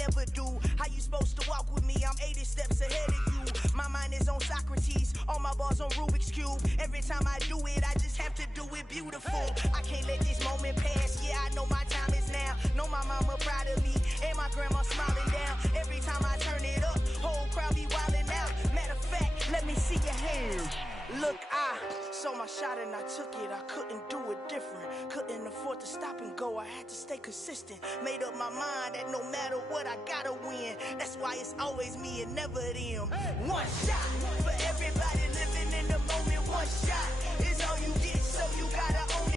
never do. How you supposed to walk with me? I'm 80 steps ahead of you. My mind is on Socrates, all my bars on Rubik's Cube. Every time I do it, I just have to do it beautiful. I can't let this moment pass. Yeah, I know my time is now. Know my mama proud of me, and my grandma smiling down. Every time I turn it up, whole crowd be wildin' out. Matter of fact, let me see your hands. Look, I saw my shot and I took it. I couldn't do it different. Couldn't afford to stop and go. I had to stay consistent. Made up my mind that no matter what, I gotta win. That's why it's always me and never them. One shot for everybody living in the moment. One shot is all you get, so you gotta own it.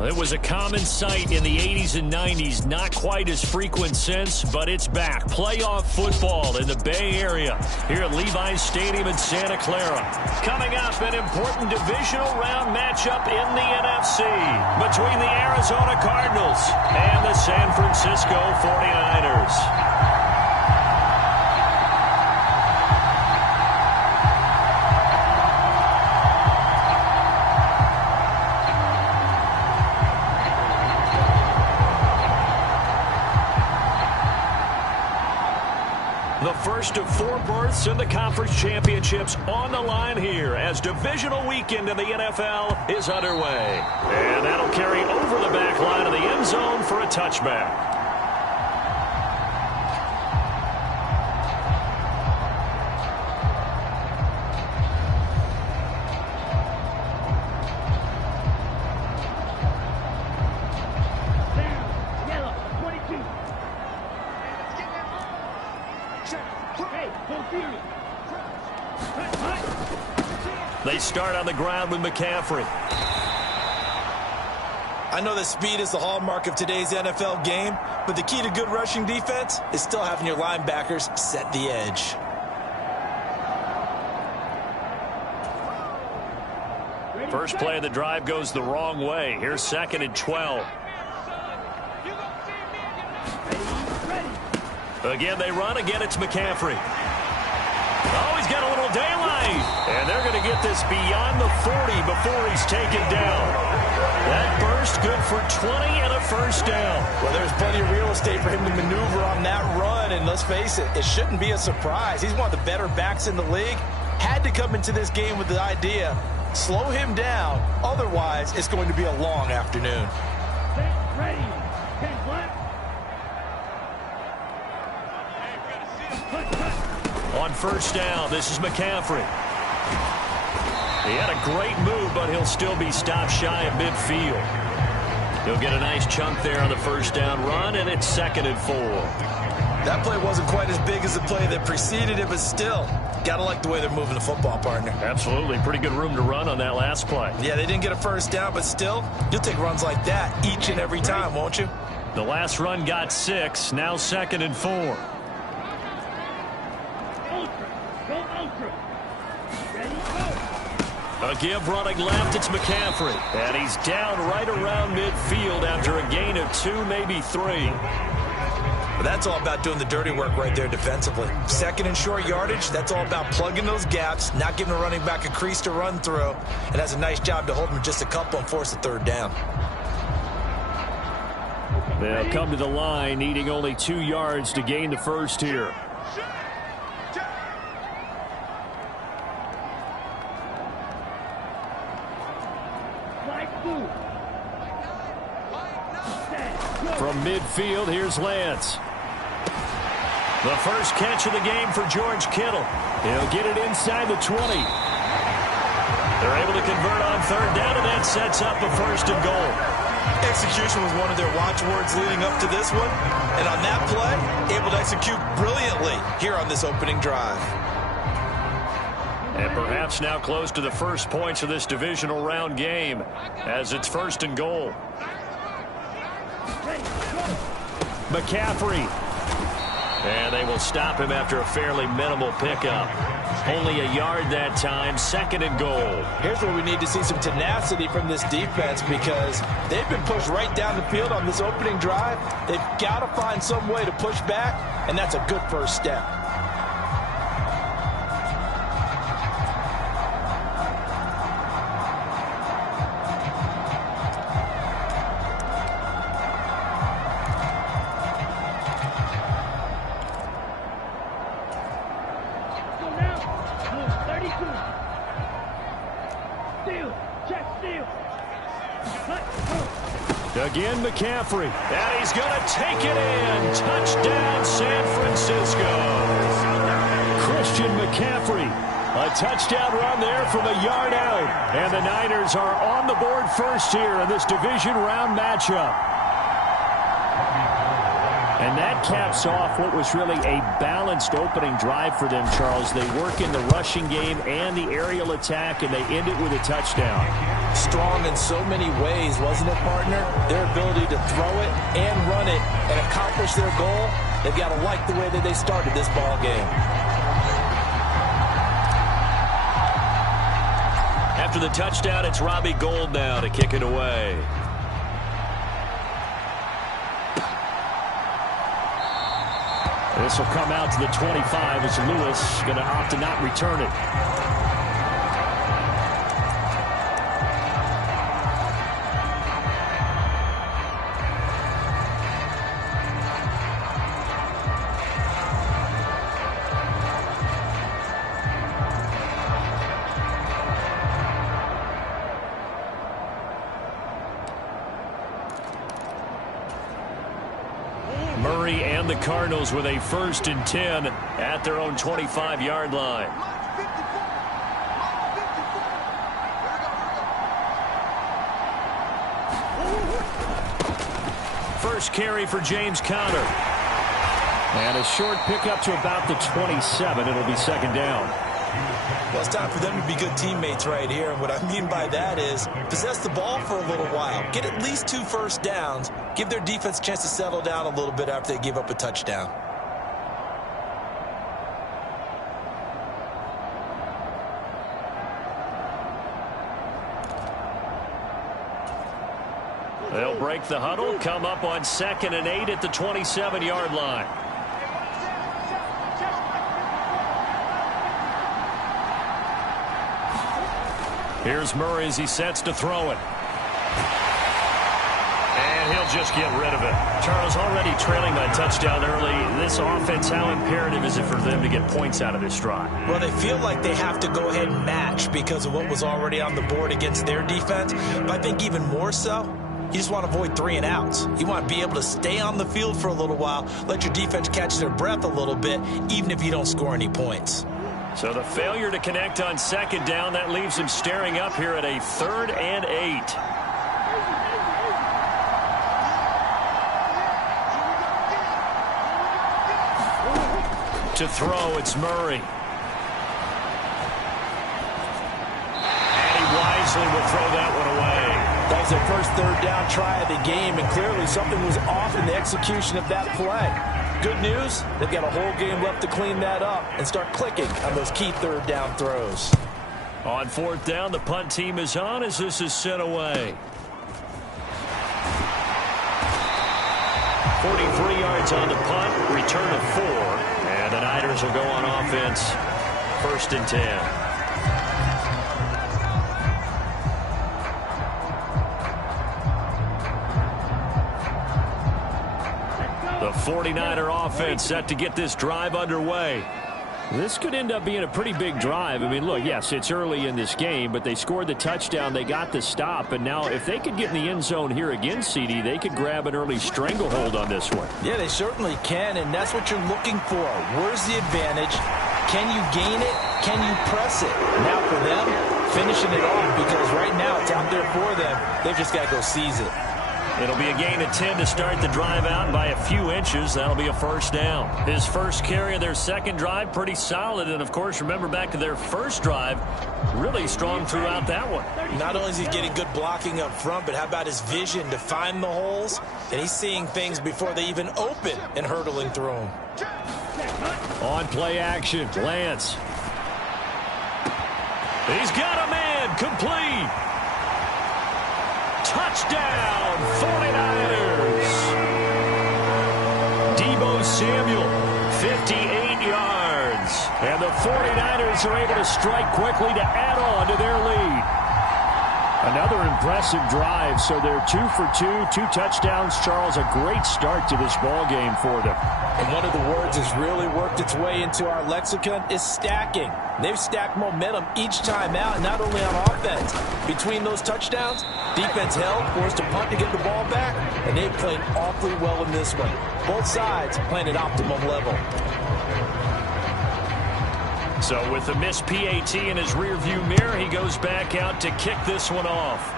It was a common sight in the 80s and 90s, not quite as frequent since, but it's back. Playoff football in the Bay Area here at Levi's Stadium in Santa Clara. Coming up, an important divisional round matchup in the NFC between the Arizona Cardinals and the San Francisco 49ers. The first of 4 berths in the conference championships on the line here as divisional weekend in the NFL is underway. And that'll carry over the back line of the end zone for a touchback. They start on the ground with McCaffrey. I know that speed is the hallmark of today's NFL game, but the key to good rushing defense is still having your linebackers set the edge. First play of the drive goes the wrong way. Here's 2nd and 12. Again, they run. Again, it's McCaffrey. Oh, he's got a little daylight. And they're going to get this beyond the 40 before he's taken down. That burst good for 20 and a first down. Well, there's plenty of real estate for him to maneuver on that run. And let's face it, it shouldn't be a surprise. He's one of the better backs in the league. Had to come into this game with the idea, slow him down. Otherwise, it's going to be a long afternoon. Ready. On first down, this is McCaffrey. He had a great move, but he'll still be stopped shy of midfield. He'll get a nice chunk there on the first down run, and it's 2nd and 4. That play wasn't quite as big as the play that preceded it, but still, gotta like the way they're moving the football, partner. Absolutely. Pretty good room to run on that last play. Yeah, they didn't get a first down, but still, you'll take runs like that each and every time, won't you? The last run got 6, now 2nd and 4. A give running left, it's McCaffrey. And he's down right around midfield after a gain of 2, maybe 3. But that's all about doing the dirty work right there defensively. 2nd and short yardage, that's all about plugging those gaps, not giving a running back a crease to run through, and has a nice job to hold him just a couple and force a 3rd down. They'll come to the line, needing only 2 yards to gain the first here. From midfield, here's Lance. The first catch of the game for George Kittle. He'll get it inside the 20. They're able to convert on 3rd down, and that sets up a 1st and goal. Execution was one of their watchwords leading up to this one. And on that play, able to execute brilliantly here on this opening drive. And perhaps now close to the first points of this divisional round game as it's 1st and goal. McCaffrey. And they will stop him after a fairly minimal pickup. Only a yard that time, 2nd and goal. Here's where we need to see some tenacity from this defense because they've been pushed right down the field on this opening drive. They've got to find some way to push back, and that's a good first step. Again, McCaffrey. And he's going to take it in. Touchdown, San Francisco. Christian McCaffrey. A touchdown run there from a yard out. And the Niners are on the board first here in this division round matchup. And that caps off what was really a balanced opening drive for them, Charles. They work in the rushing game and the aerial attack, and they end it with a touchdown. Strong in so many ways, wasn't it, partner? Their ability to throw it and run it and accomplish their goal, they've got to like the way that they started this ball game. After the touchdown, it's Robbie Gould now to kick it away. This will come out to the 25 as Lewis going to opt to not return it. Murray and the Cardinals with a 1st and 10 at their own 25-yard line. First carry for James Conner. And a short pickup to about the 27. It'll be 2nd down. Well, it's time for them to be good teammates right here. And what I mean by that is possess the ball for a little while. Get at least 2 first downs. Give their defense a chance to settle down a little bit after they give up a touchdown. They'll break the huddle, come up on 2nd and 8 at the 27-yard line. Here's Murray as he sets to throw it. And he'll just get rid of it. Charles, already trailing by touchdown early. This offense, how imperative is it for them to get points out of this drive? Well, they feel like they have to go ahead and match because of what was already on the board against their defense. But I think even more so, you just want to avoid 3 and outs. You want to be able to stay on the field for a little while, let your defense catch their breath a little bit, even if you don't score any points. So the failure to connect on 2nd down, that leaves him staring up here at a 3rd and 8. To throw, it's Murray. And he wisely will throw that one away. That was their first 3rd down try of the game, and clearly something was off in the execution of that play. Good news, they've got a whole game left to clean that up and start clicking on those key 3rd down throws. On 4th down, the punt team is on as this is sent away. 43 yards on the punt, return of 4, and the Niners will go on offense, 1st and 10. The 49er offense set to get this drive underway. This could end up being a pretty big drive. I mean, look, yes, it's early in this game, but they scored the touchdown. They got the stop, and now if they could get in the end zone here again, CD, they could grab an early stranglehold on this one. Yeah, they certainly can, and that's what you're looking for. Where's the advantage? Can you gain it? Can you press it? Now for them, finishing it off, because right now it's out there for them. They've just got to go seize it. It'll be a gain of 10 to start the drive out by a few inches. That'll be a 1st down. His first carry of their 2nd drive, pretty solid. And, of course, remember back to their 1st drive, really strong throughout that one. Not only is he getting good blocking up front, but how about his vision to find the holes? And he's seeing things before they even open and hurdling through them. On play action, Lance. He's got a man, complete. Touchdown, 49ers. Deebo Samuel, 58 yards. And the 49ers are able to strike quickly to add on to their lead. Another impressive drive, so they're 2 for 2, 2 touchdowns. Charles, a great start to this ball game for them. And one of the words that's really worked its way into our lexicon is stacking. They've stacked momentum each time out, not only on offense. Between those touchdowns, defense held, forced a punt to get the ball back, and they played awfully well in this one. Both sides playing at optimum level. So with the missed PAT in his rearview mirror, he goes back out to kick this one off.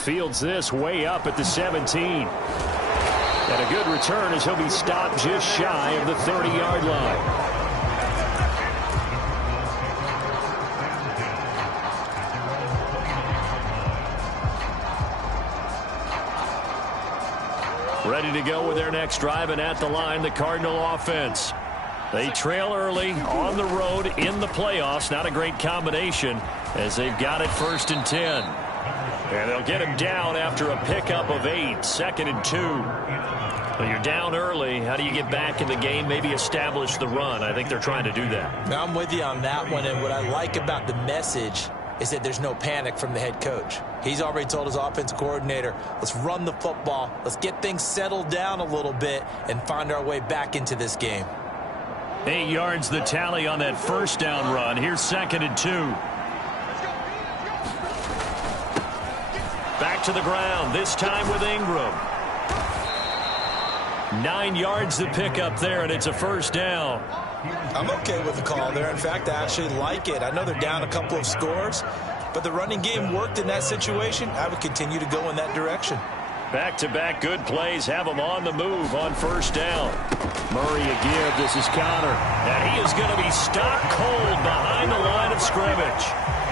Fields this way up at the 17. And a good return as he'll be stopped just shy of the 30-yard line. Ready to go with their next drive, and at the line, the Cardinal offense. They trail early on the road in the playoffs. Not a great combination as they've got it 1st and 10. And they'll get him down after a pickup of 8, 2nd and 2. Well, you're down early. How do you get back in the game, maybe establish the run? I think they're trying to do that. Now, I'm with you on that one, and what I like about the message is that there's no panic from the head coach. He's already told his offense coordinator, let's run the football, let's get things settled down a little bit and find our way back into this game. 8 yards the tally on that 1st down run. Here's 2nd and 2. Back to the ground, this time with Ingram. 9 yards to pick up there, and it's a 1st down. I'm okay with the call there. In fact, I actually like it. I know they're down a couple of scores, but the running game worked in that situation. I would continue to go in that direction. Back-to-back good plays have him on the move on 1st down. Murray a give. This is Connor. And he is going to be stopped cold behind the line of scrimmage.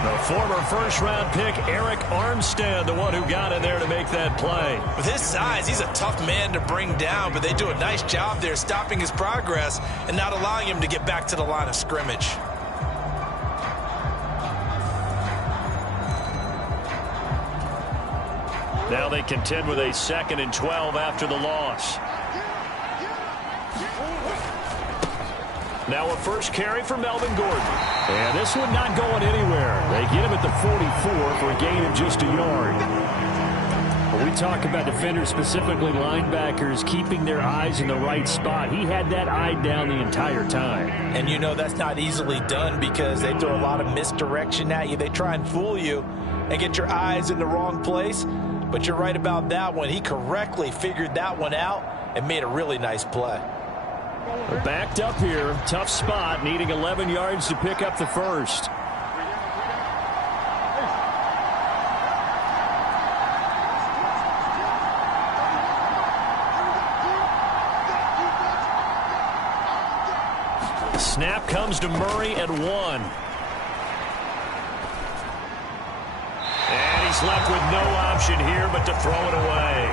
The former 1st-round pick, Eric Armstead, the one who got in there to make that play. With his size, he's a tough man to bring down, but they do a nice job there stopping his progress and not allowing him to get back to the line of scrimmage. Now they contend with a 2nd and 12 after the loss. Now a 1st carry for Melvin Gordon. And this one not going anywhere. They get him at the 44 for a gain of just a yard. When we talk about defenders, specifically linebackers, keeping their eyes in the right spot, he had that eye down the entire time. And you know that's not easily done because they throw a lot of misdirection at you. They try and fool you and get your eyes in the wrong place. But you're right about that one. He correctly figured that one out and made a really nice play. Backed up here, tough spot, needing 11 yards to pick up the 1st. Snap comes to Murray at 1. And he's left with no option here but to throw it away.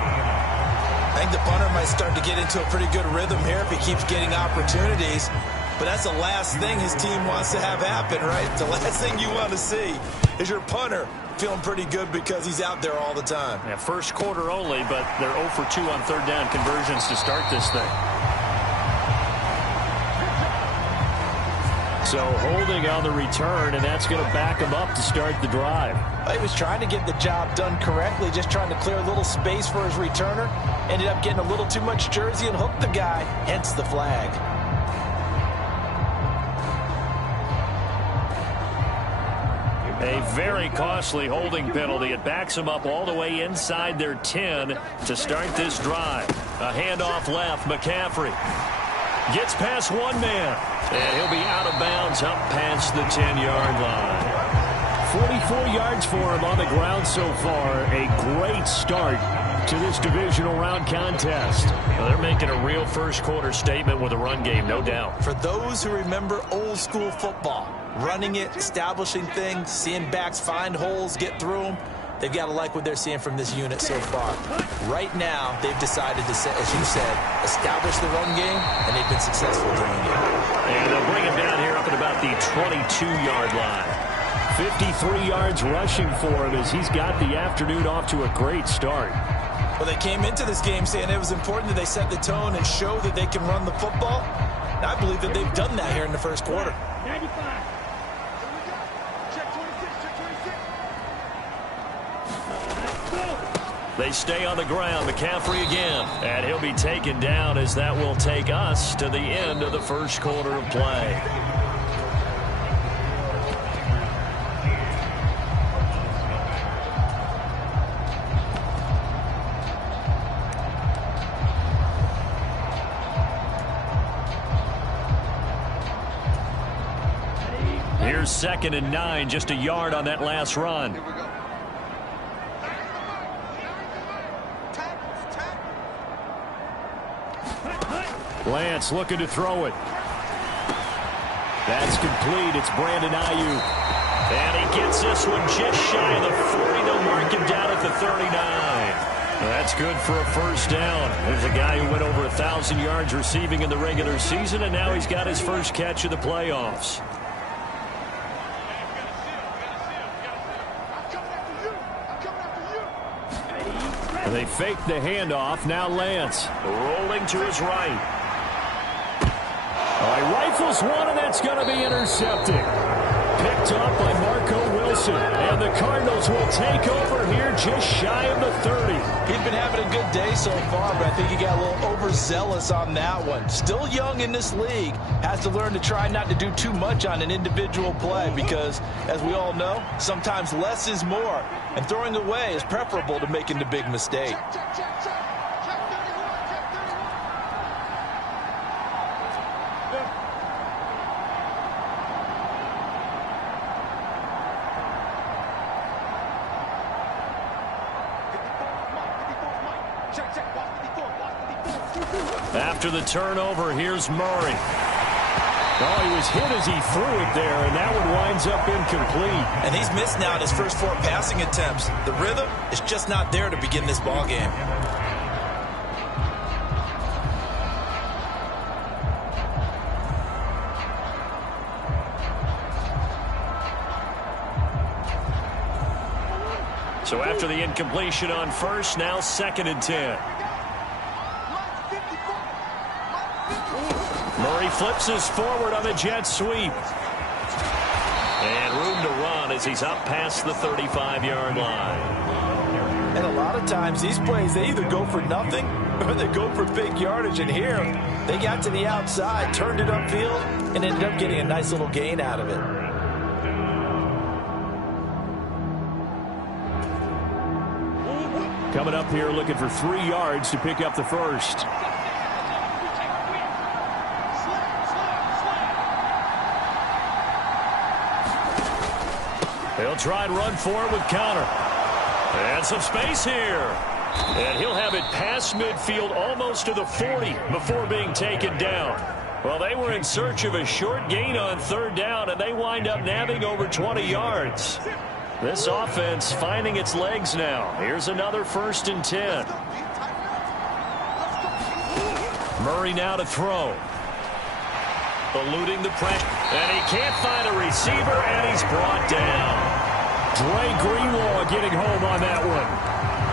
I think the punter might start to get into a pretty good rhythm here if he keeps getting opportunities. But that's the last thing his team wants to have happen, right? The last thing you want to see is your punter feeling pretty good because he's out there all the time. Yeah, 1st quarter only, but they're 0 for 2 on 3rd down conversions to start this thing. So holding on the return, and that's going to back him up to start the drive. He was trying to get the job done correctly, just trying to clear a little space for his returner. Ended up getting a little too much jersey and hooked the guy, hence the flag. A very costly holding penalty. It backs him up all the way inside their 10 to start this drive. A handoff left, McCaffrey gets past one man, and he'll be out of bounds up past the 10-yard line. 44 yards for him on the ground so far. A great start to this divisional round contest. Well, they're making a real first quarter statement with a run game, no doubt. For those who remember old school football, running it, establishing things, seeing backs find holes, get through them, they've got to like what they're seeing from this unit so far. Right now, they've decided to, as you said, establish the run game, and they've been successful doing it. And they'll bring him down here up at about the 22-yard line. 53 yards rushing for him as he's got the afternoon off to a great start. Well, they came into this game saying it was important that they set the tone and show that they can run the football. And I believe that they've done that here in the first quarter. 95. Check 26, check 26. They stay on the ground. McCaffrey again. And he'll be taken down as that will take us to the end of the first quarter of play. Here's 2nd and 9, just a yard on that last run. Lance looking to throw it. That's complete. It's Brandon Ayuk. And he gets this one just shy of the 40. They'll mark him down at the 39. That's good for a first down. There's a guy who went over 1,000 yards receiving in the regular season, and now he's got his first catch of the playoffs. They fake the handoff. Now Lance rolling to his right. He rifles one, and that's going to be intercepted. Picked up by Marco Wilson. And the Cardinals will take over here just shy of the 30. He's been having a good day so far, but I think he got a little overzealous on that one. Still young in this league. Has to learn to try not to do too much on an individual play because, as we all know, sometimes less is more. And throwing away is preferable to making the big mistake. After the turnover, here's Murray. Oh, he was hit as he threw it there, and that one winds up incomplete. And he's missed now in his first 4 passing attempts. The rhythm is just not there to begin this ball game. So after the incompletion on first, now 2nd and 10. Murray flips us forward on the jet sweep. And room to run as he's up past the 35-yard line. And a lot of times these plays, they either go for nothing or they go for big yardage. And here, they got to the outside, turned it upfield, and ended up getting a nice little gain out of it. Coming up here looking for 3 yards to pick up the first. He'll try and run forward with Connor. And some space here. And he'll have it past midfield almost to the 40 before being taken down. Well, they were in search of a short gain on 3rd down, and they wind up nabbing over 20 yards. This offense finding its legs now. Here's another 1st and 10. Murray now to throw. Eluding the pressure. And he can't find a receiver, and he's brought down. Dre Greenlaw getting home on that one.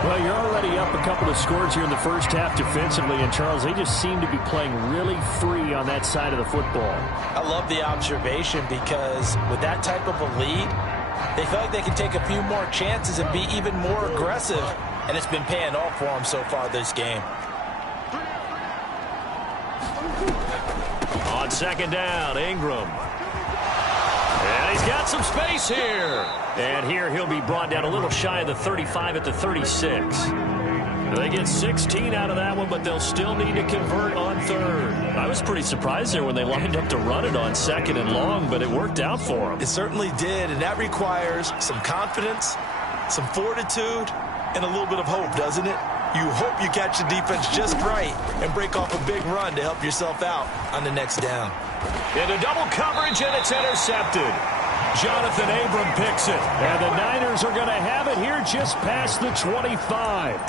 Well, you're already up a couple of scores here in the first half defensively, and Charles, they just seem to be playing really free on that side of the football. I love the observation because with that type of a lead, they feel like they can take a few more chances and be even more aggressive, and it's been paying off for them so far this game. On 2nd down, Ingram. And he's got some space here. And here he'll be brought down a little shy of the 35 at the 36. They get 16 out of that one, but they'll still need to convert on 3rd. I was pretty surprised there when they lined up to run it on 2nd and long, but it worked out for them. It certainly did, and that requires some confidence, some fortitude, and a little bit of hope, doesn't it? You hope you catch the defense just right and break off a big run to help yourself out on the next down. Into double coverage, and it's intercepted. Jonathan Abram picks it, and the Niners are going to have it here just past the 25.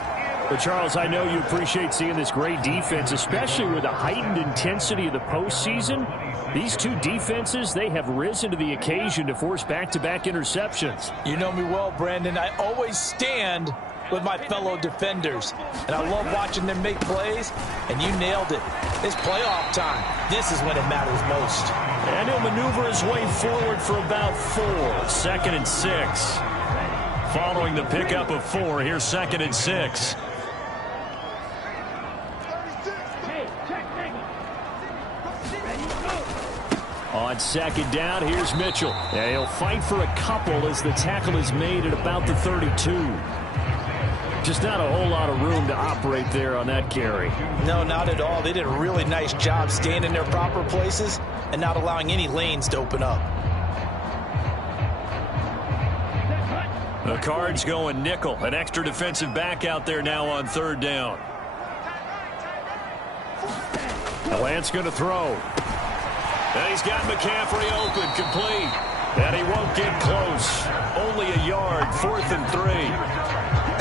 But, Charles, I know you appreciate seeing this great defense, especially with the heightened intensity of the postseason. These two defenses, they have risen to the occasion to force back-to-back interceptions. You know me well, Brandon. I always stand with my fellow defenders, and I love watching them make plays, and you nailed it. It's playoff time. This is when it matters most. And he'll maneuver his way forward for about 4. 2nd and 6. following the pickup of 4. Here's 2nd and 6. On 2nd down, here's Mitchell. And he'll fight for a couple as the tackle is made at about the 32. Just not a whole lot of room to operate there on that carry. No, not at all. They did a really nice job staying in their proper places and not allowing any lanes to open up. The Cards going nickel. An extra defensive back out there now on 3rd down. Lance going to throw. And he's got McCaffrey open, complete. And he won't get close. Only a yard, 4th and 3.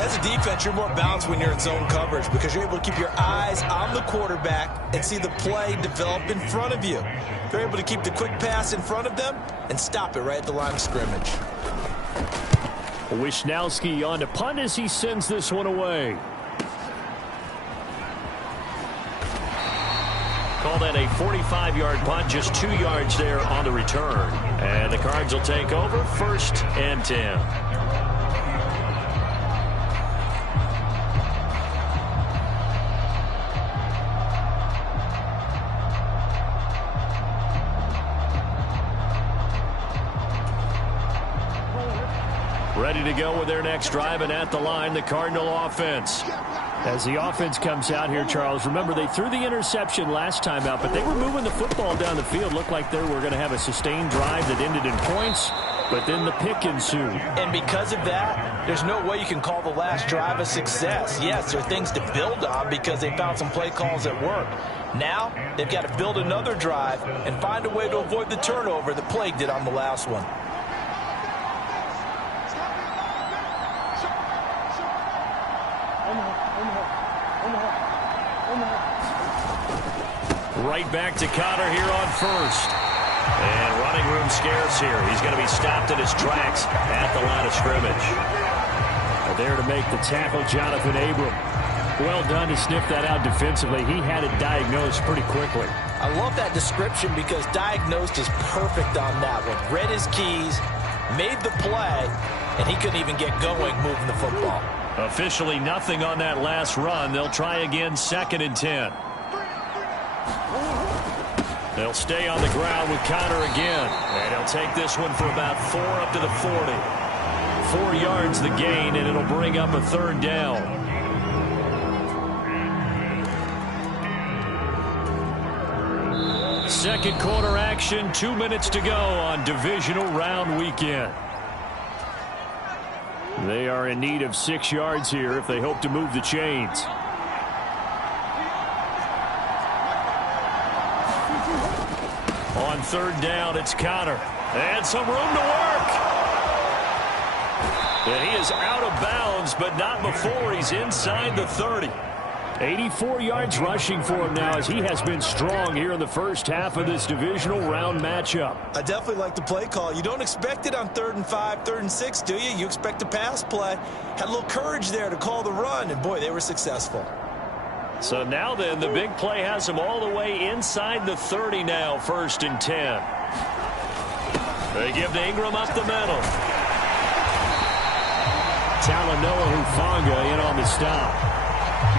As a defense, you're more balanced when you're in zone coverage because you're able to keep your eyes on the quarterback and see the play develop in front of you. They're able to keep the quick pass in front of them and stop it right at the line of scrimmage. Wisnowski on to punt as he sends this one away. Call that a 45-yard punt, just 2 yards there on the return. And the Cards will take over, 1st and 10. Ready to go with their next drive, and at the line, the Cardinal offense. As the offense comes out here, Charles, remember they threw the interception last time out, but they were moving the football down the field. Looked like they were going to have a sustained drive that ended in points, but then the pick ensued. And because of that, there's no way you can call the last drive a success. Yes, there are things to build on because they found some play calls that work. Now, they've got to build another drive and find a way to avoid the turnover that plagued it on the last one. Right back to Connor here on 1st. And running room scarce here. He's going to be stopped in his tracks at the line of scrimmage. There to make the tackle, Jonathan Abram. Well done to sniff that out defensively. He had it diagnosed pretty quickly. I love that description because diagnosed is perfect on that one. Read his keys, made the play, and he couldn't even get going moving the football. Officially nothing on that last run. They'll try again, 2nd and 10. They'll stay on the ground with Connor again. And he'll take this one for about 4 up to the 40. 4 yards the gain, and it'll bring up a 3rd down. Second quarter action, 2 minutes to go on divisional round weekend. They are in need of 6 yards here if they hope to move the chains. On 3rd down, it's Connor. And some room to work. And he is out of bounds, but not before he's inside the 30. 84 yards rushing for him now as he has been strong here in the first half of this divisional round matchup. I definitely like the play call. You don't expect it on 3rd and 5, 3rd and 6, do you? You expect a pass play. Had a little courage there to call the run, and boy, they were successful. So now then, the big play has him all the way inside the 30 now, 1st and 10. They give to Ingram up the middle. Talanoa Hufanga in on the stop.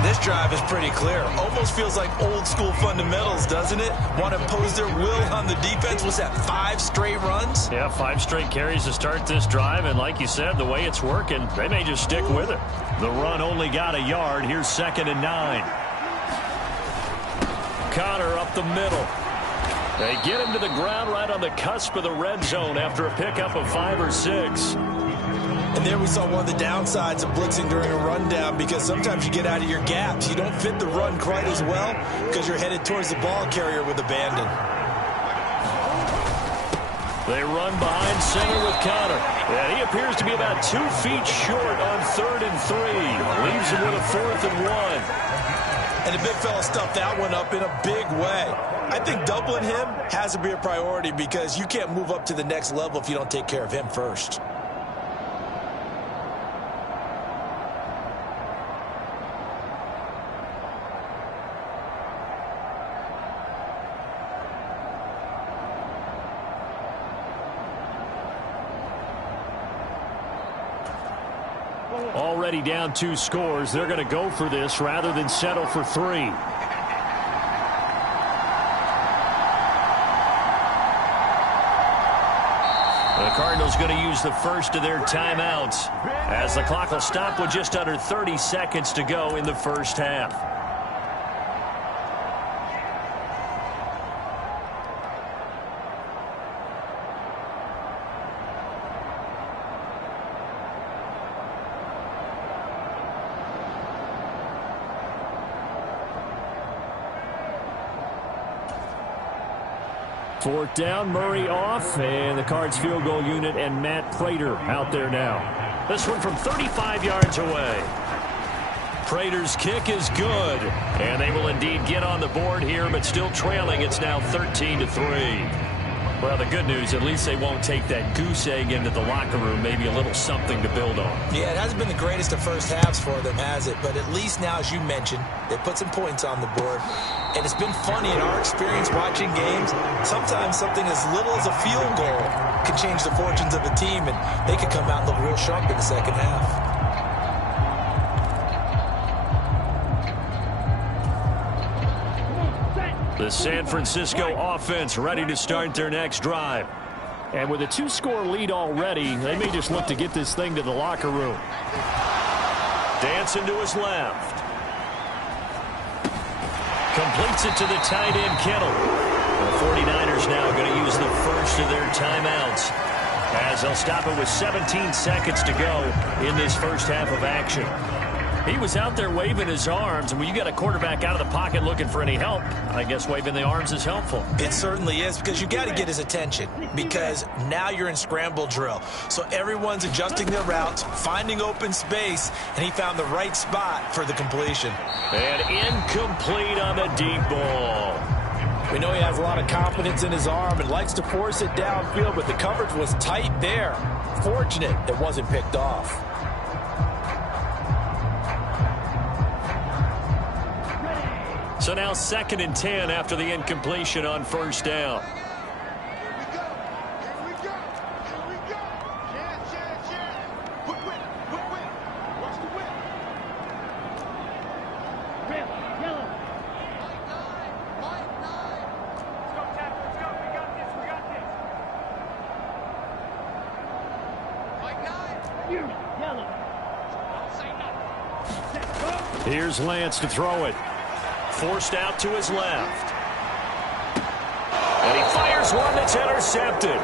This drive is pretty clear. Almost feels like old school fundamentals, doesn't it? Want to impose their will on the defense. Was that 5 straight runs? Yeah, 5 straight carries to start this drive. And like you said, the way it's working, they may just stick with it. The run only got a yard. Here's 2nd and 9. Connor up the middle. They get him to the ground right on the cusp of the red zone after a pickup of 5 or 6. And there we saw one of the downsides of blitzing during a rundown because sometimes you get out of your gaps. You don't fit the run quite as well because you're headed towards the ball carrier with abandon. They run behind center with Connor. And he appears to be about 2 feet short on 3rd and 3. Leaves him with a 4th and 1. And the big fella stuffed that one up in a big way. I think doubling him has to be a priority because you can't move up to the next level if you don't take care of him first. Already down 2 scores. They're going to go for this rather than settle for 3. The Cardinals going to use the first of their timeouts as the clock will stop with just under 30 seconds to go in the first half. Fourth down, Murray off, and the Cards field goal unit and Matt Prater out there now. This one from 35 yards away. Prater's kick is good, and they will indeed get on the board here, but still trailing. It's now 13-3. Well, the good news, at least they won't take that goose egg into the locker room, maybe a little something to build on. Yeah, it hasn't been the greatest of first halves for them, has it? But at least now, as you mentioned, they put some points on the board. And it's been funny in our experience watching games. Sometimes something as little as a field goal can change the fortunes of a team, and they could come out and look real sharp in the second half. The San Francisco offense ready to start their next drive. And with a 2-score lead already, they may just look to get this thing to the locker room. Dancing to his left. Completes it to the tight end, Kittle. The 49ers now going to use the first of their timeouts as they'll stop it with 17 seconds to go in this first half of action. He was out there waving his arms, and when you got a quarterback out of the pocket looking for any help, I guess waving the arms is helpful. It certainly is, because you got to get his attention, because now you're in scramble drill. So everyone's adjusting their routes, finding open space, and he found the right spot for the completion. And incomplete on the deep ball. We know he has a lot of confidence in his arm and likes to force it downfield, but the coverage was tight there. Fortunate it wasn't picked off. So now 2nd and 10 after the incompletion on first down. Here's Lance to throw it. Forced out to his left. And he fires one that's intercepted.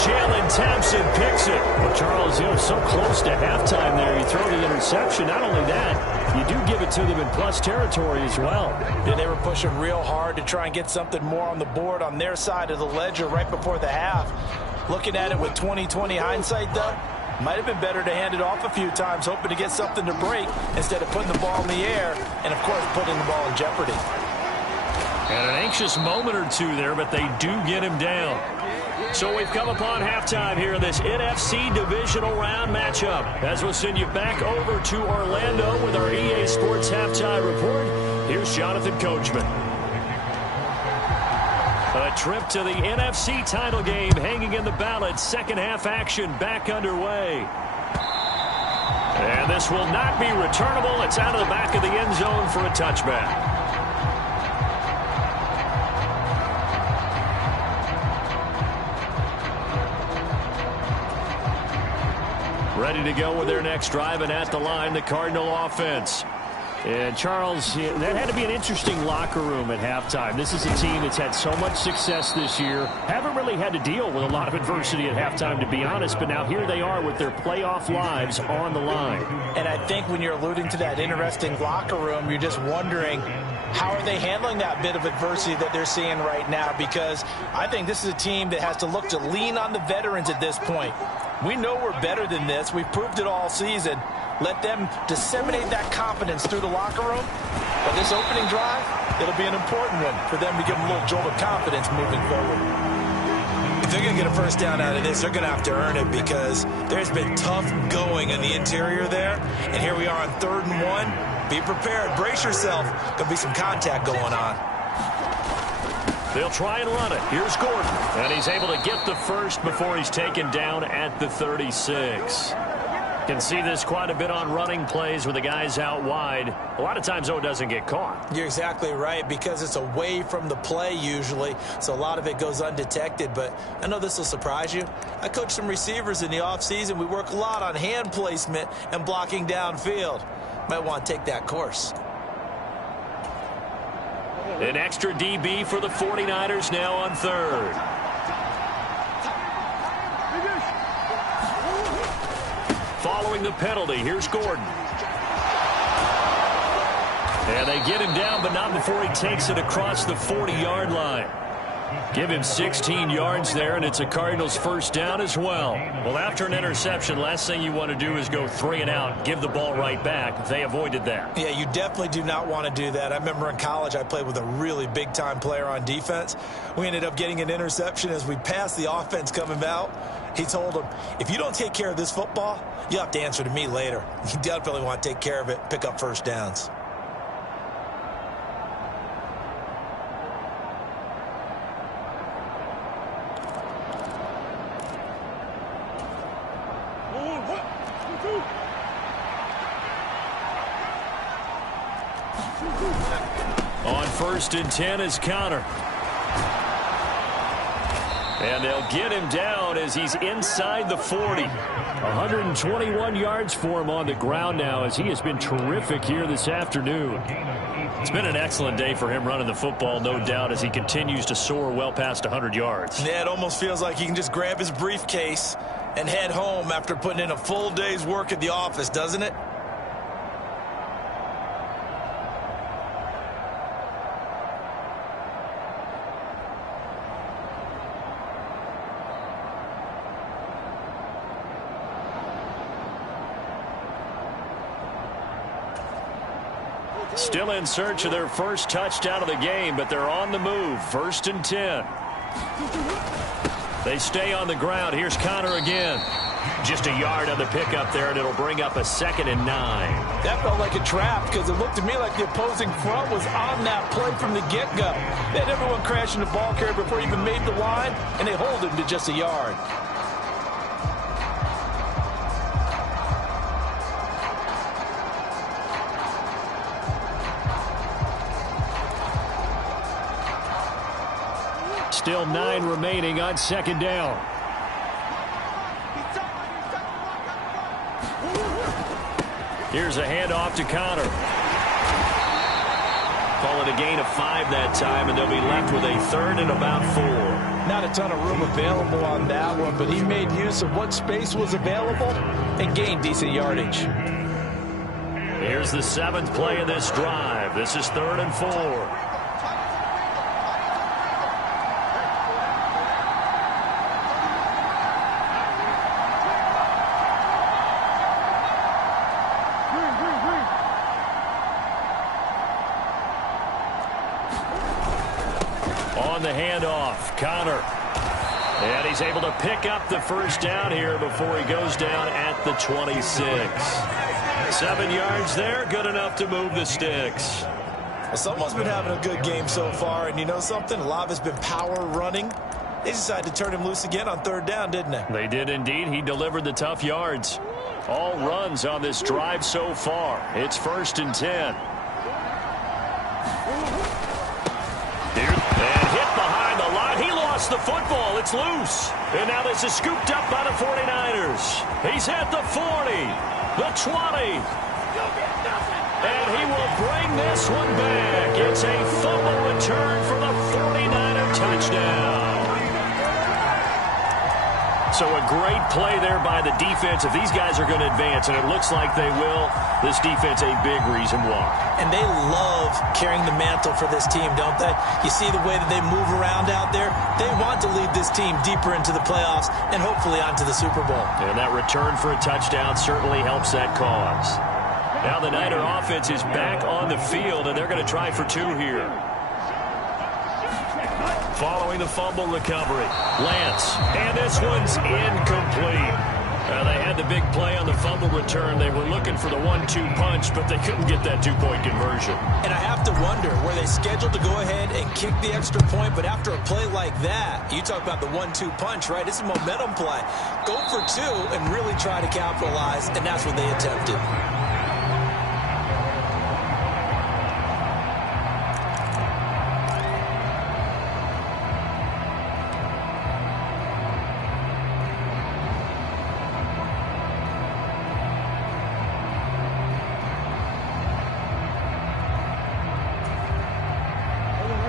Jalen Thompson picks it. Well, Charles, so close to halftime there. You throw the interception. Not only that, you do give it to them in plus territory as well. Yeah, they were pushing real hard to try and get something more on the board on their side of the ledger right before the half. Looking at it with 20/20 hindsight, though, might have been better to hand it off a few times, hoping to get something to break instead of putting the ball in the air and, of course, putting the ball in jeopardy. And an anxious moment or two there, but they do get him down. So we've come upon halftime here in this NFC divisional round matchup. As we'll send you back over to Orlando with our EA Sports halftime report, here's Jonathan Coachman. A trip to the NFC title game hanging in the balance. Second half action back underway. And this will not be returnable. It's out of the back of the end zone for a touchback. Ready to go with their next drive, and at the line, the Cardinal offense. And, Charles, that had to be an interesting locker room at halftime. This is a team that's had so much success this year. Haven't really had to deal with a lot of adversity at halftime, to be honest. But now here they are with their playoff lives on the line. And I think when you're alluding to that interesting locker room, you're just wondering, how are they handling that bit of adversity that they're seeing right now? Because I think this is a team that has to look to lean on the veterans at this point. We know we're better than this. We've proved it all season. Let them disseminate that confidence through the locker room. But this opening drive, it'll be an important one for them to give them a little jolt of confidence moving forward. If they're going to get a first down out of this, they're going to have to earn it, because there's been tough going in the interior there. And here we are on 3rd and 1. Be prepared. Brace yourself. Going to be some contact going on. They'll try and run it. Here's Gordon. And he's able to get the first before he's taken down at the 36. Can see this quite a bit on running plays with the guys out wide. A lot of times, though, it doesn't get caught. You're exactly right, because it's away from the play usually, so a lot of it goes undetected. But I know this will surprise you. I coach some receivers in the offseason. We work a lot on hand placement and blocking downfield. Might want to take that course. An extra DB for the 49ers now on third. Following the penalty, here's Gordon. And they get him down, but not before he takes it across the 40-yard line. Give him 16 yards there, and it's a Cardinals first down as well. Well, after an interception, last thing you want to do is go 3 and out, give the ball right back. They avoided that. Yeah, you definitely do not want to do that. I remember in college I played with a really big-time player on defense. We ended up getting an interception as we passed the offense coming out. He told him, if you don't take care of this football, you'll have to answer to me later. You definitely want to take care of it, pick up first downs. On 1st and 10 is Connor. And they'll get him down as he's inside the 40. 121 yards for him on the ground now, as he has been terrific here this afternoon. It's been an excellent day for him running the football, no doubt, as he continues to soar well past 100 yards. Yeah, it almost feels like he can just grab his briefcase and head home after putting in a full day's work at the office, doesn't it? Still in search of their first touchdown of the game, but they're on the move. 1st and 10. They stay on the ground. Here's Connor again. Just a yard on the pickup there, and it'll bring up a 2nd and 9. That felt like a trap, because it looked to me like the opposing front was on that play from the get-go. They had everyone crashing the ball carrier before he even made the line, and they hold him to just a yard. Still 9 remaining on 2nd down. Here's a handoff to Connor. Call it a gain of 5 that time, and they'll be left with a 3rd and about 4. Not a ton of room available on that one, but he made use of what space was available and gained decent yardage. Here's the 7th play of this drive. This is 3rd and 4. On the handoff, Connor. And he's able to pick up the first down here before he goes down at the 26. 7 yards there, good enough to move the sticks. Well, someone's been having a good game so far, and you know something? A lot of it's been power running. They decided to turn him loose again on 3rd down, didn't they? They did indeed. He delivered the tough yards. All runs on this drive so far. It's 1st and 10. And hit behind the line. He lost the football. It's loose. And now this is scooped up by the 49ers. He's at the 40, the 20. And he will bring this one back. It's a fumble return for the 49er touchdown. So a great play there by the defense. If these guys are going to advance, and it looks like they will, this defense a big reason why. And they love carrying the mantle for this team, don't they? You see the way that they move around out there? They want to lead this team deeper into the playoffs and hopefully onto the Super Bowl. And that return for a touchdown certainly helps that cause. Now the Niner offense is back on the field, and they're going to try for 2 here. Following the fumble recovery, Lance, and this one's incomplete. They had the big play on the fumble return. They were looking for the 1-2 punch, but they couldn't get that two-point conversion. And I have to wonder, were they scheduled to go ahead and kick the extra point, but after a play like that, you talk about the 1-2 punch, right? It's a momentum play. Go for two and really try to capitalize, and that's what they attempted.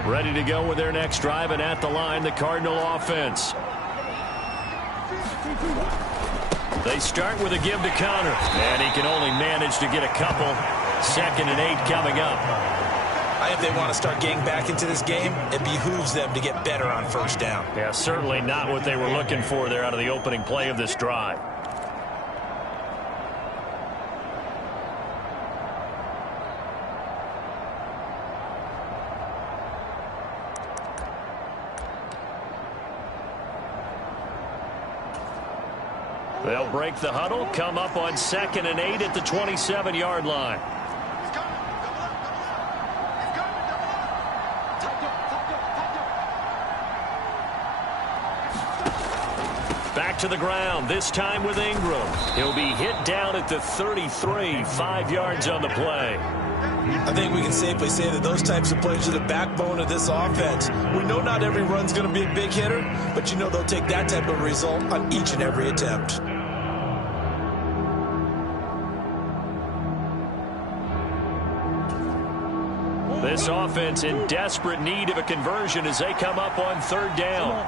Ready to go with their next drive, and at the line, the Cardinal offense. They start with a give to Connor, and he can only manage to get a couple. 2nd and 8 coming up. I think they want to start getting back into this game. It behooves them to get better on first down. Yeah, certainly not what they were looking for there out of the opening play of this drive. They'll break the huddle, come up on 2nd and 8 at the 27-yard line. Back to the ground, this time with Ingram. He'll be hit down at the 33, 5 yards on the play. I think we can safely say that those types of plays are the backbone of this offense. We know not every run's going to be a big hitter, but you know they'll take that type of result on each and every attempt. This offense in desperate need of a conversion as they come up on 3rd down.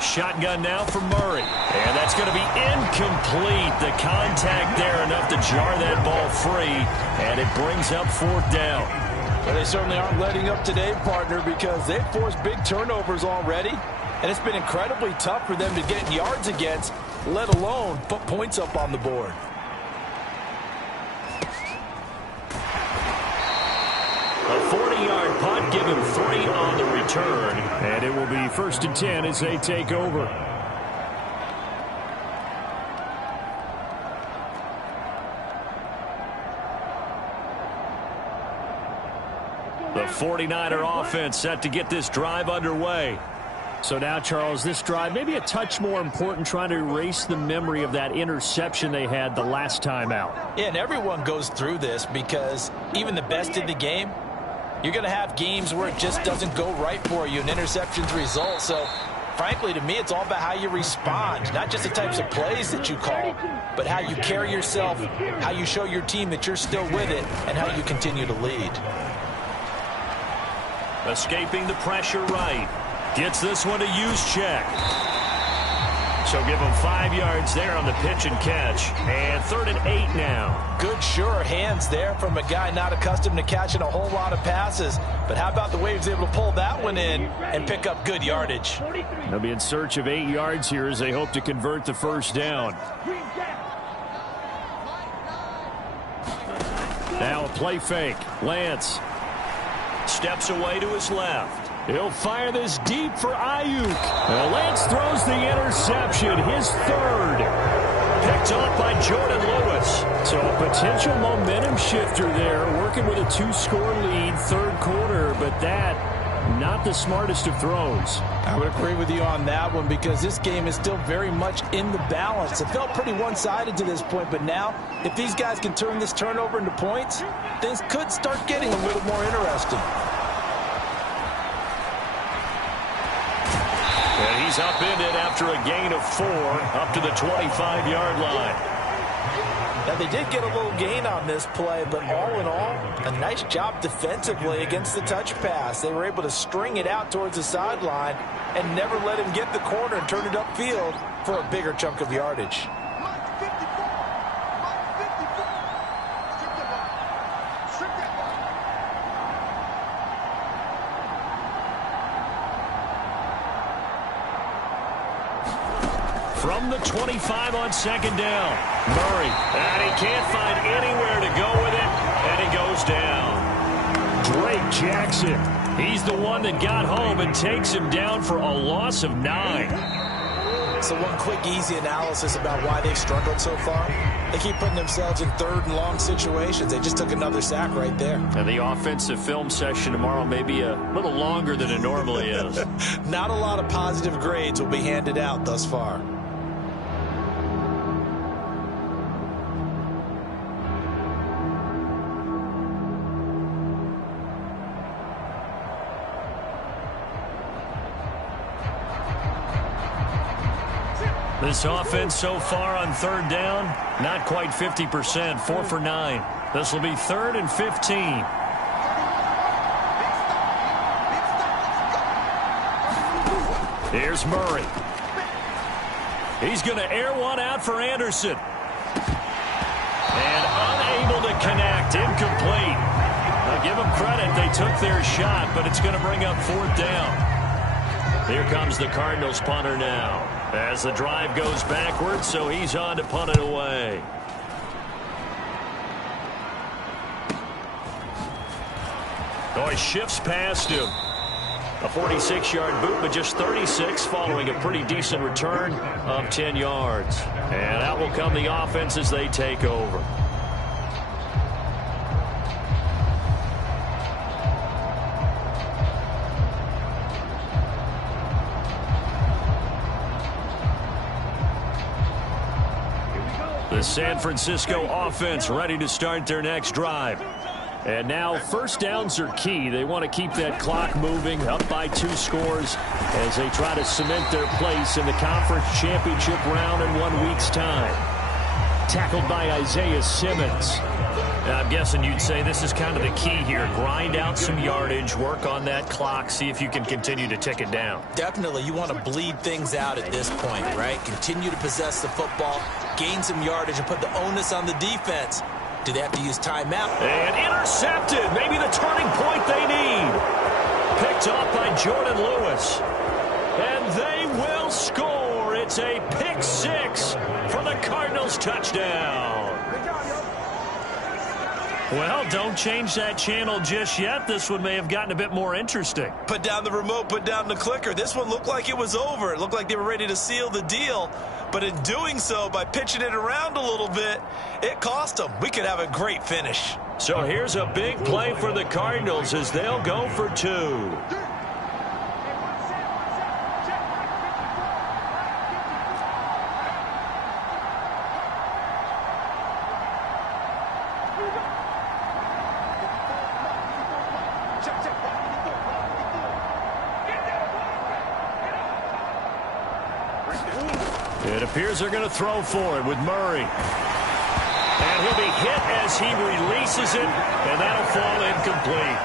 Shotgun now for Murray. And that's going to be incomplete. The contact there enough to jar that ball free. And it brings up 4th down. Well, they certainly aren't letting up today, partner, because they've forced big turnovers already. And it's been incredibly tough for them to get yards against, let alone put points up on the board. A 40-yard punt, give him 3 on the return. And it will be 1st and 10 as they take over. The 49er offense set to get this drive underway. So now, Charles, this drive maybe a touch more important, trying to erase the memory of that interception they had the last time out. Yeah, and everyone goes through this because even the best in the game, you're going to have games where it just doesn't go right for you, and interceptions result. So, frankly, to me, it's all about how you respond, not just the types of plays that you call, but how you carry yourself, how you show your team that you're still with it, and how you continue to lead. Escaping the pressure right. Gets this one to use check. So give him 5 yards there on the pitch and catch. And 3rd and 8 now. Good, sure hands there from a guy not accustomed to catching a whole lot of passes. But how about the way he was able to pull that one in and pick up good yardage? They'll be in search of 8 yards here as they hope to convert the 1st down. Now a play fake. Lance steps away to his left. He'll fire this deep for Ayuk. Lance throws the interception, his 3rd. Picked off by Jordan Lewis. So a potential momentum shifter there, working with a 2-score lead, 3rd quarter, but that, not the smartest of throws. I would agree with you on that one because this game is still very much in the balance. It felt pretty one-sided to this point, but now, if these guys can turn this turnover into points, things could start getting a little more interesting. And he's upended after a gain of 4 up to the 25-yard line. Now, they did get a little gain on this play, but all in all, a nice job defensively against the touch pass. They were able to string it out towards the sideline and never let him get the corner and turn it upfield for a bigger chunk of yardage. From the 25 on 2nd down. Murray, and he can't find anywhere to go with it, and he goes down. Drake Jackson He's the one that got home and takes him down for a loss of 9. So one quick, easy analysis about why they've struggled so far. They keep putting themselves in third and long situations. They just took another sack right there. And the offensive film session tomorrow may be a little longer than it normally is. Not a lot of positive grades will be handed out thus far. This offense so far on third down, not quite 50%, 4 for 9. This will be 3rd and 15. Here's Murray. He's going to air one out for Anderson. And unable to connect, incomplete. Now give them credit, they took their shot, but it's going to bring up 4th down. Here comes the Cardinals punter now, as the drive goes backwards, so he's on to punt it away. Oh, he shifts past him. A 46-yard boot, but just 36 following a pretty decent return of 10 yards. And out will come the offense as they take over. The San Francisco offense ready to start their next drive. And now first downs are key. They want to keep that clock moving, up by 2 scores as they try to cement their place in the conference championship round in 1 week's time. Tackled by Isaiah Simmons. Now, I'm guessing you'd say this is kind of the key here. Grind out some yardage, work on that clock, see if you can continue to tick it down. Definitely, you want to bleed things out at this point, right? Continue to possess the football, gain some yardage, and put the onus on the defense. Do they have to use timeout? And intercepted. Maybe the turning point they need. Picked off by Jordan Lewis. And they will score. It's a pick 6 for the Cardinals touchdown. Well, don't change that channel just yet. This one may have gotten a bit more interesting. Put down the remote, put down the clicker. This one looked like it was over. It looked like they were ready to seal the deal. But in doing so, by pitching it around a little bit, it cost them. We could have a great finish. So here's a big play for the Cardinals as they'll go for 2. It appears they're going to throw for it with Murray. And he'll be hit as he releases it, and that'll fall incomplete.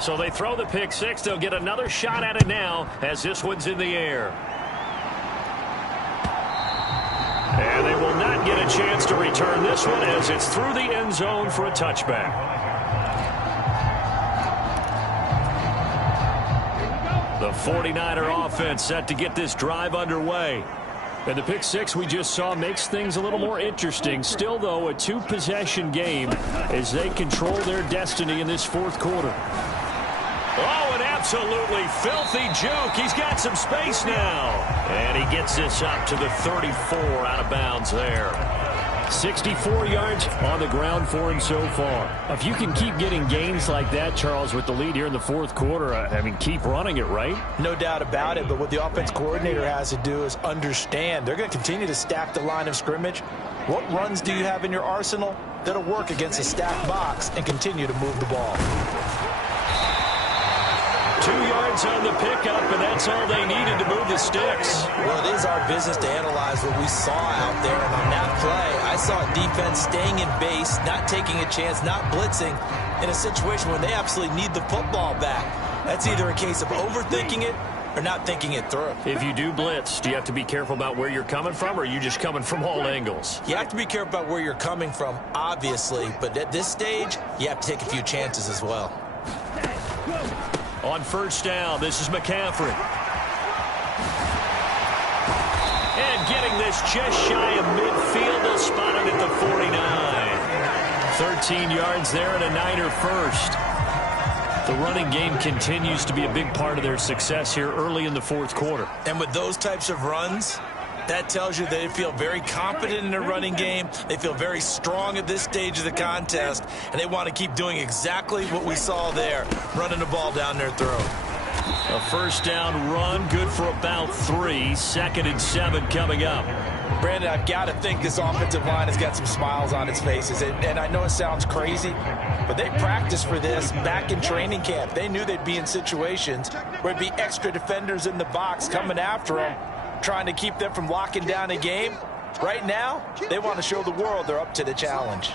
So they throw the pick 6. They'll get another shot at it now as this one's in the air. And they will not get a chance to return this one as it's through the end zone for a touchback. The 49er offense set to get this drive underway. And the pick 6 we just saw makes things a little more interesting. Still, though, a 2-possession game as they control their destiny in this 4th quarter. Oh, an absolutely filthy juke. He's got some space now. And he gets this up to the 34 out of bounds there. 64 yards on the ground for him so far. If you can keep getting gains like that, Charles, with the lead here in the 4th quarter, I mean, keep running it, right? No doubt about it, but what the offense coordinator has to do is understand. They're going to continue to stack the line of scrimmage. What runs do you have in your arsenal that'll work against a stacked box and continue to move the ball? 2 yards on the pickup, and that's all they needed to move the sticks. Well, it is our business to analyze what we saw out there, and on that play, I saw a defense staying in base, not taking a chance, not blitzing, in a situation where they absolutely need the football back. That's either a case of overthinking it or not thinking it through. If you do blitz, do you have to be careful about where you're coming from, or are you just coming from all angles? You have to be careful about where you're coming from, obviously, but at this stage, you have to take a few chances as well. On first down, this is McCaffrey. And getting this just shy of midfield, they'll spot it at the 49. 13 yards there and a Niner first. The running game continues to be a big part of their success here early in the fourth quarter. And with those types of runs, that tells you they feel very confident in their running game. They feel very strong at this stage of the contest, and they want to keep doing exactly what we saw there, running the ball down their throat. A first down run, good for about 3. 2nd and 7 coming up. Brandon, I've got to think this offensive line has got some smiles on its faces. And I know it sounds crazy, but they practiced for this back in training camp. They knew they'd be in situations where it'd be extra defenders in the box coming after them, trying to keep them from locking down a game. Right now, they want to show the world they're up to the challenge.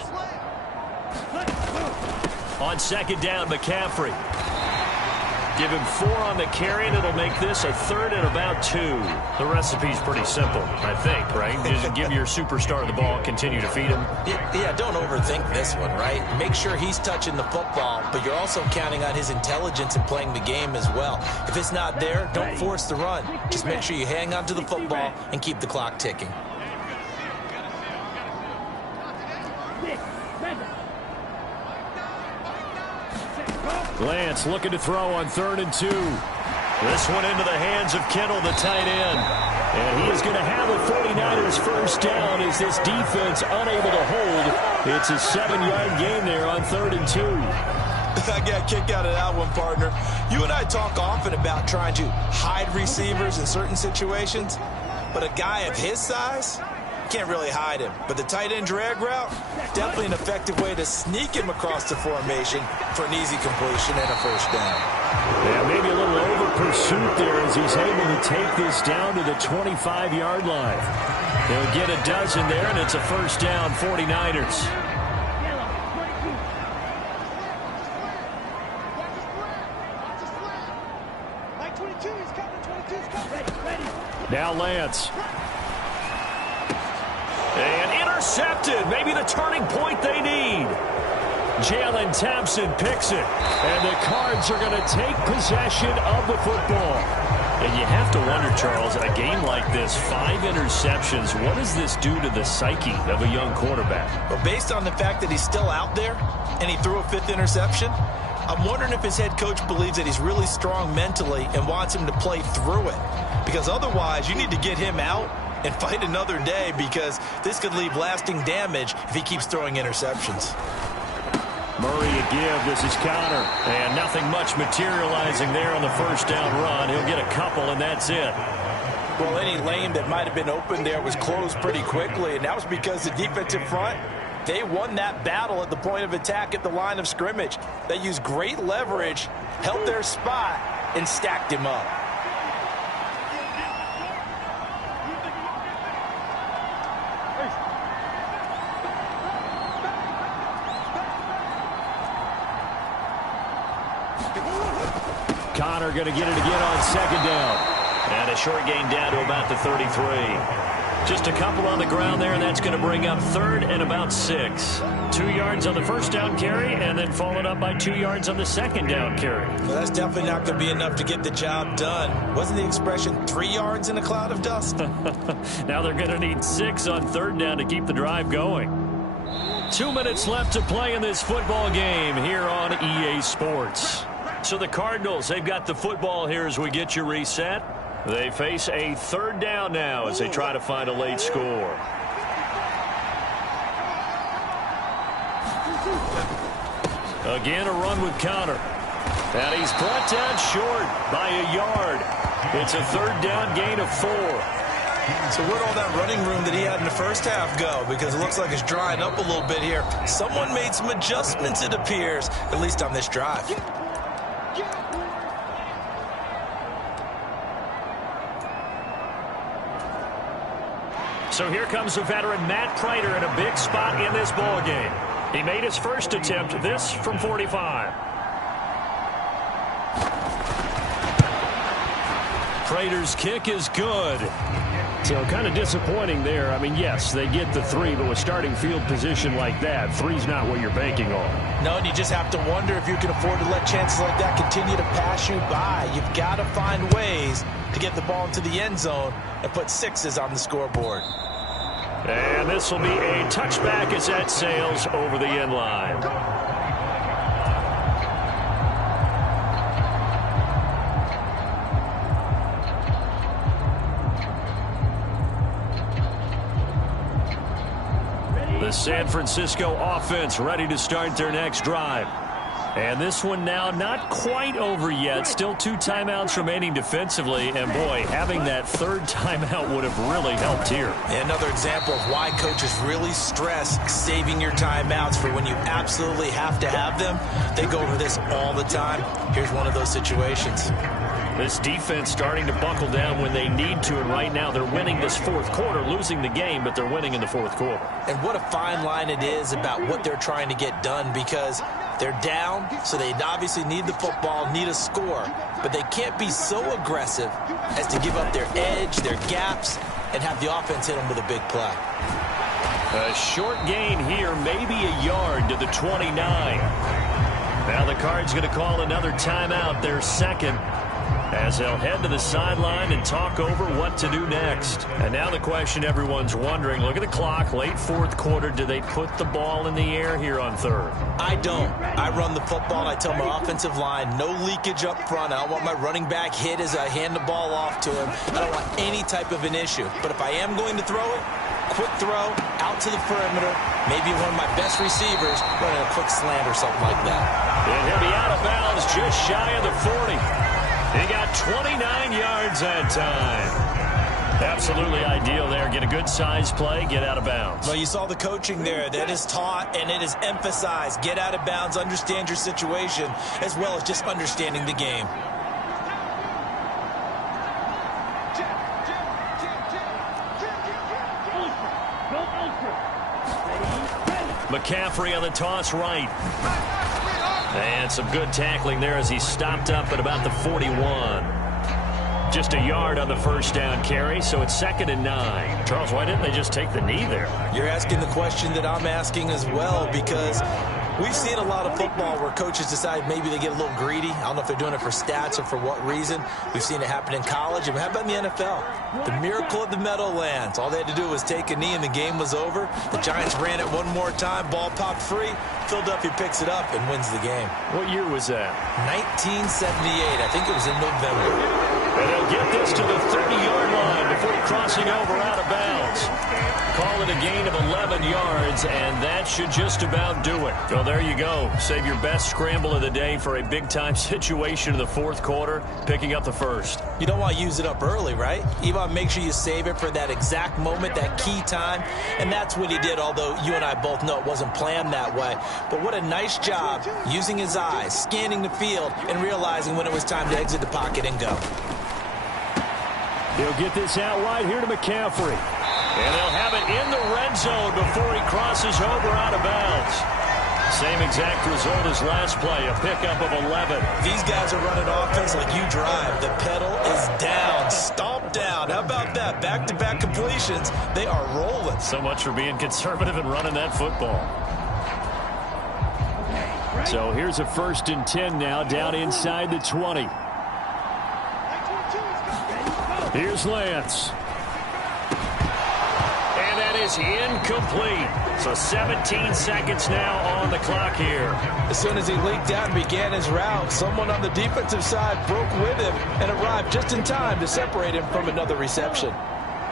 On 2nd down, McCaffrey. Give him 4 on the carry, and it'll make this a 3rd and about 2. The recipe's pretty simple, I think, right? Just give your superstar the ball and continue to feed him. Yeah, don't overthink this one, right? Make sure he's touching the football, but you're also counting on his intelligence in playing the game as well. If it's not there, don't force the run. Just make sure you hang on to the football and keep the clock ticking. Lance looking to throw on 3rd and 2. This one into the hands of Kittle, the tight end. And he is going to have a 49ers first down as this defense unable to hold. It's a 7-yard gain there on 3rd and 2. I got a kick out of that one, partner. You and I talk often about trying to hide receivers in certain situations, but a guy of his size can't really hide him. But the tight end drag route, definitely an effective way to sneak him across the formation for an easy completion and a first down. Yeah, maybe a little over pursuit there as he's able to take this down to the 25-yard line. They'll get a dozen there, and it's a first down, 49ers. Now Lance. And intercepted. Maybe the turning point they need. Jalen Thompson picks it. And the Cards are going to take possession of the football. And you have to wonder, Charles, a game like this, 5 interceptions, what does this do to the psyche of a young quarterback? Well, based on the fact that he's still out there and he threw a 5th interception, I'm wondering if his head coach believes that he's really strong mentally and wants him to play through it. Because otherwise, you need to get him out and fight another day, because this could leave lasting damage if he keeps throwing interceptions. Murray a give. This is Connor. And nothing much materializing there on the first down run. He'll get a couple, and that's it. Well, any lane that might have been open there was closed pretty quickly, and that was because the defensive front, they won that battle at the point of attack at the line of scrimmage. They used great leverage, held their spot, and stacked him up. Connor going to get it again on 2nd down. And a short gain down to about the 33. Just a couple on the ground there, and that's going to bring up 3rd and about 6. 2 yards on the first down carry, and then followed up by 2 yards on the 2nd down carry. Well, that's definitely not going to be enough to get the job done. Wasn't the expression 3 yards in a cloud of dust? Now they're going to need 6 on 3rd down to keep the drive going. 2 minutes left to play in this football game here on EA Sports. So the Cardinals, they've got the football here as we get you reset. They face a 3rd down now as they try to find a late score. Again, a run with Connor. And he's brought down short by a yard. It's a 3rd down gain of 4. So where'd all that running room that he had in the first half go? Because it looks like it's drying up a little bit here. Someone made some adjustments, it appears, at least on this drive. So here comes the veteran Matt Prater in a big spot in this ball game. He made his first attempt, this from 45. Prater's kick is good. So kind of disappointing there. I mean, yes, they get the 3, but with starting field position like that, 3's not what you're banking on. No, and you just have to wonder if you can afford to let chances like that continue to pass you by. You've got to find ways to get the ball into the end zone and put 6s on the scoreboard. And this will be a touchback as that sails over the end line. The San Francisco offense ready to start their next drive. And this one now not quite over yet. Still 2 timeouts remaining defensively. And, boy, having that 3rd timeout would have really helped here. Another example of why coaches really stress saving your timeouts for when you absolutely have to have them. They go over this all the time. Here's one of those situations. This defense starting to buckle down when they need to, and right now they're winning this 4th quarter, losing the game, but they're winning in the 4th quarter. And what a fine line it is about what they're trying to get done, because they're down, so they obviously need the football, need a score, but they can't be so aggressive as to give up their edge, their gaps, and have the offense hit them with a big play. A short gain here, maybe a yard to the 29. Now the Cards going to call another timeout, their 2nd, as they'll head to the sideline and talk over what to do next. And now the question everyone's wondering, look at the clock, late 4th quarter, do they put the ball in the air here on 3rd? I don't. I run the football, and I tell my offensive line, no leakage up front. I don't want my running back hit as I hand the ball off to him. I don't want any type of an issue. But if I am going to throw it, quick throw, out to the perimeter, maybe one of my best receivers running a quick slant or something like that. And he'll be out of bounds just shy of the 40. He got 29 yards that time. Absolutely ideal there. Get a good size play, get out of bounds. Well, you saw the coaching there. That is taught and it is emphasized. Get out of bounds, understand your situation, as well as just understanding the game. McCaffrey on the toss right. And some good tackling there as he stopped up at about the 41. Just a yard on the 1st down carry, so it's 2nd and 9. Charles, why didn't they just take the knee there? You're asking the question that I'm asking as well, because we've seen a lot of football where coaches decide maybe they get a little greedy. I don't know if they're doing it for stats or for what reason. We've seen it happen in college. And how about in the NFL? The miracle of the Meadowlands. All they had to do was take a knee and the game was over. The Giants ran it one more time. Ball popped free. Philadelphia picks it up and wins the game. What year was that? 1978. I think it was in November. And they'll get this to the 30-yard line before crossing over out of bounds. Call it a gain of 11 yards, and that should just about do it. So there you go. Save your best scramble of the day for a big-time situation in the 4th quarter, picking up the 1st. You don't want to use it up early, right? You want to make sure you save it for that exact moment, that key time, and that's what he did, although you and I both know it wasn't planned that way. But what a nice job using his eyes, scanning the field, and realizing when it was time to exit the pocket and go. He'll get this out wide here to McCaffrey. And they'll have it in the red zone before he crosses over out of bounds. Same exact result as last play, a pickup of 11. These guys are running offense like you drive. The pedal is down, stomp down. How about that? Back-to-back completions. They are rolling. So much for being conservative and running that football. So here's a 1st and 10 now, down inside the 20. Here's Lance. And that is incomplete. So 17 seconds now on the clock here. As soon as he leaked out and began his route, someone on the defensive side broke with him and arrived just in time to separate him from another reception.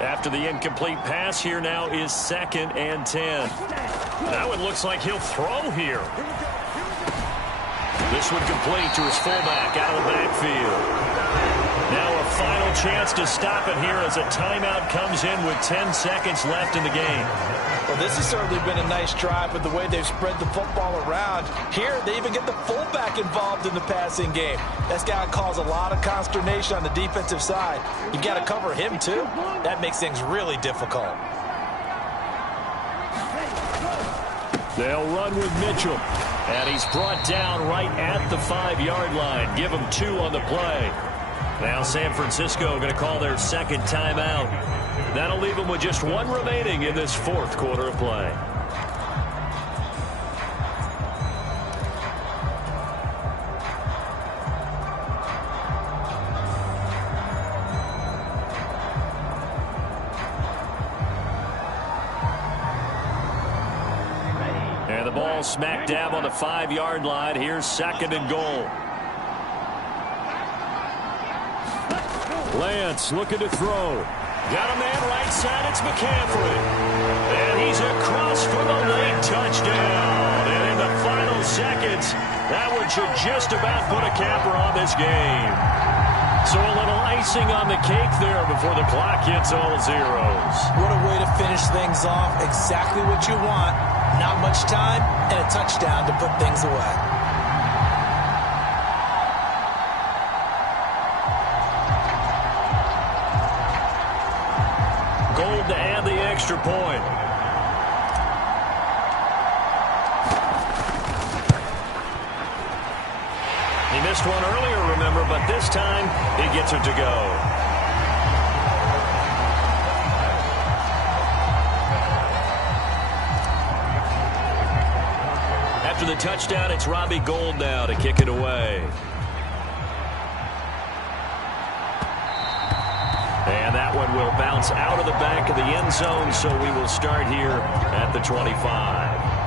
After the incomplete pass, here now is 2nd and 10. Now it looks like he'll throw here. This one complete to his fullback out of the backfield. Now a final chance to stop it here as a timeout comes in with 10 seconds left in the game. Well, this has certainly been a nice drive with the way they've spread the football around. Here, they even get the fullback involved in the passing game. That's got to cause a lot of consternation on the defensive side. You've got to cover him, too. That makes things really difficult. They'll run with Mitchell. And he's brought down right at the 5-yard line. Give him 2 on the play. Now San Francisco going to call their 2nd timeout. That'll leave them with just one remaining in this fourth quarter of play. And the ball smack dab on the 5-yard line. Here's 2nd and goal. Lance looking to throw. Got a man right side. It's McCaffrey. And he's across for the late touchdown. And in the final seconds, that one should just about put a capper on this game. So a little icing on the cake there before the clock hits all zeros. What a way to finish things off. Exactly what you want. Not much time and a touchdown to put things away. Gold to add the extra point. He missed one earlier, remember, but this time he gets it to go. After the touchdown, it's Robbie Gould now to kick it away. And that one will bounce out of the back of the end zone, so we will start here at the 25.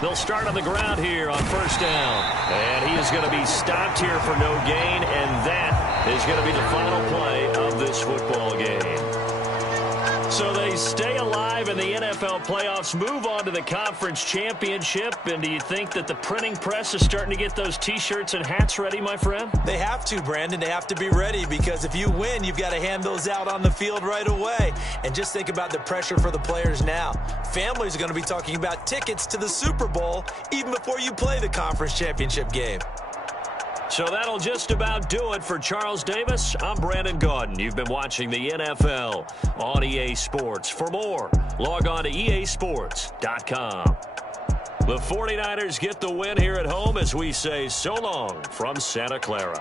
They'll start on the ground here on first down. And he is going to be stopped here for no gain, and that is going to be the final play of this football game. So they stay alive in the NFL playoffs, move on to the conference championship. And do you think that the printing press is starting to get those T-shirts and hats ready, my friend? They have to, Brandon. They have to be ready because if you win, you've got to hand those out on the field right away. And just think about the pressure for the players now. Families are going to be talking about tickets to the Super Bowl even before you play the conference championship game. So that'll just about do it for Charles Davis. I'm Brandon Gaudin. You've been watching the NFL on EA Sports. For more, log on to easports.com. The 49ers get the win here at home as we say so long from Santa Clara.